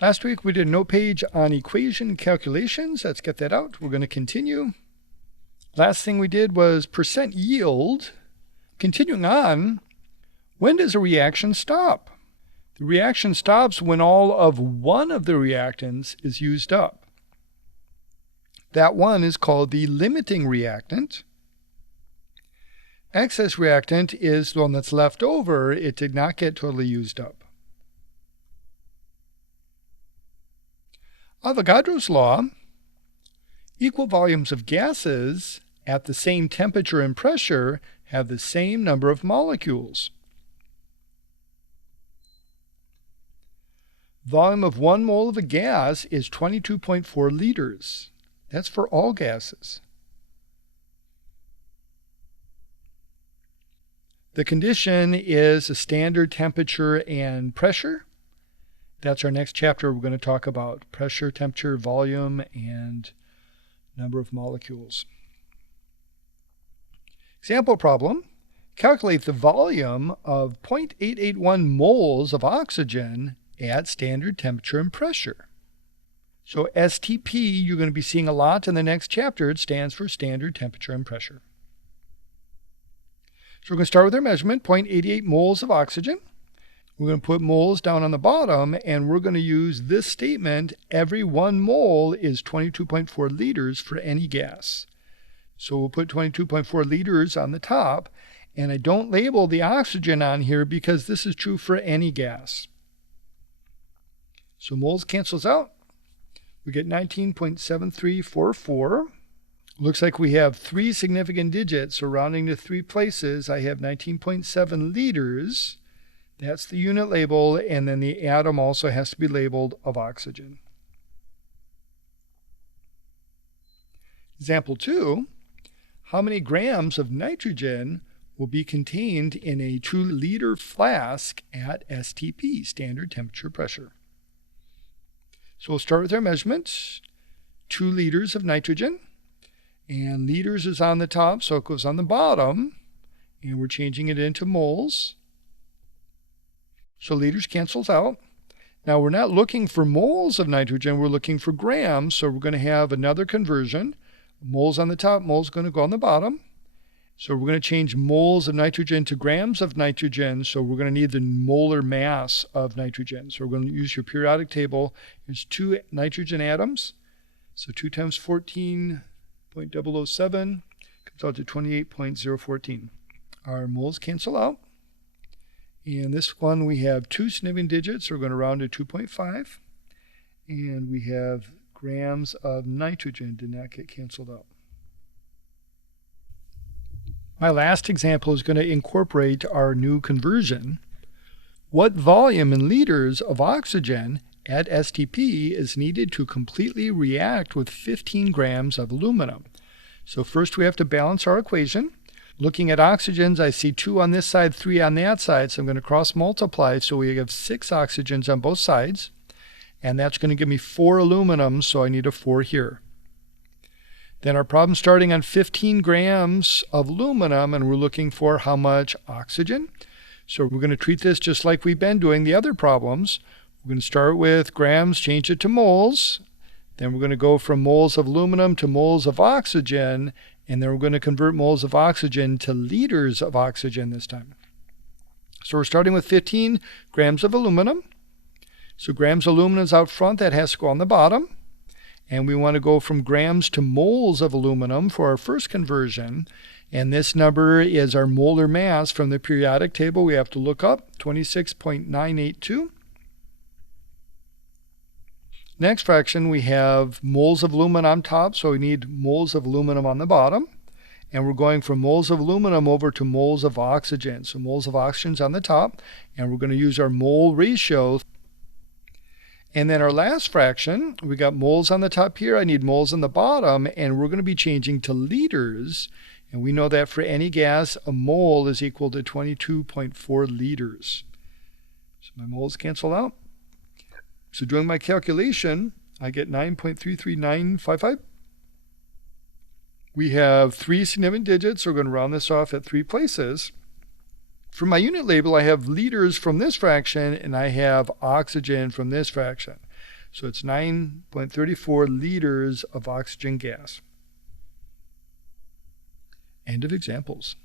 Last week we did a note page on equation calculations. Let's get that out. We're going to continue. Last thing we did was percent yield. Continuing on, when does a reaction stop? The reaction stops when all of one of the reactants is used up. That one is called the limiting reactant. Excess reactant is the one that's left over. It did not get totally used up. Avogadro's law, equal volumes of gases at the same temperature and pressure have the same number of molecules. Volume of 1 mole of a gas is 22.4 liters. That's for all gases. The condition is a standard temperature and pressure. That's our next chapter. We're going to talk about pressure, temperature, volume, and number of molecules. Example problem. Calculate the volume of 0.881 moles of oxygen at standard temperature and pressure. So STP, you're going to be seeing a lot in the next chapter. It stands for standard temperature and pressure. So we're going to start with our measurement, 0.88 moles of oxygen. We're going to put moles down on the bottom, and we're going to use this statement, every 1 mole is 22.4 liters for any gas. So we'll put 22.4 liters on the top, and I don't label the oxygen on here because this is true for any gas. So moles cancels out. We get 19.7344. Looks like we have 3 significant digits, so rounding to 3 places, I have 19.7 liters. That's the unit label, and then the atom also has to be labeled of oxygen. Example 2, how many grams of nitrogen will be contained in a 2-liter flask at STP, standard temperature pressure? So we'll start with our measurement, 2 liters of nitrogen, and liters is on the top, so it goes on the bottom, and we're changing it into moles. So liters cancels out. Now we're not looking for moles of nitrogen, we're looking for grams, so we're going to have another conversion. Moles on the top, moles going to go on the bottom. So we're going to change moles of nitrogen to grams of nitrogen, so we're going to need the molar mass of nitrogen. So we're going to use your periodic table. Here's 2 nitrogen atoms. So 2 times 14.007 comes out to 28.014. Our moles cancel out. And this one we have 2 significant digits, so we're going to round to 2.5. And we have grams of nitrogen did not get canceled out. My last example is going to incorporate our new conversion. What volume in liters of oxygen at STP is needed to completely react with 15 grams of aluminum? So first we have to balance our equation. Looking at oxygens, I see 2 on this side, 3 on that side, so I'm going to cross multiply, so we have 6 oxygens on both sides, and that's going to give me 4 aluminum, so I need a 4 here. Then our problem starting on 15 grams of aluminum, and we're looking for how much oxygen. So we're going to treat this just like we've been doing the other problems. We're going to start with grams, change it to moles, then we're going to go from moles of aluminum to moles of oxygen, and then we're going to convert moles of oxygen to liters of oxygen this time. So we're starting with 15 grams of aluminum. So grams of aluminum is out front, that has to go on the bottom. And we want to go from grams to moles of aluminum for our first conversion. And this number is our molar mass from the periodic table we have to look up, 26.982. Next fraction, we have moles of aluminum on top, so we need moles of aluminum on the bottom. And we're going from moles of aluminum over to moles of oxygen. So moles of oxygen is on the top, and we're going to use our mole ratio. And then our last fraction, we got moles on the top here, I need moles on the bottom, and we're going to be changing to liters. And we know that for any gas, a mole is equal to 22.4 liters. So my moles cancel out. So doing my calculation, I get 9.33955. We have 3 significant digits, so we're going to round this off at 3 places. For my unit label, I have liters from this fraction, and I have oxygen from this fraction. So it's 9.34 liters of oxygen gas. End of examples.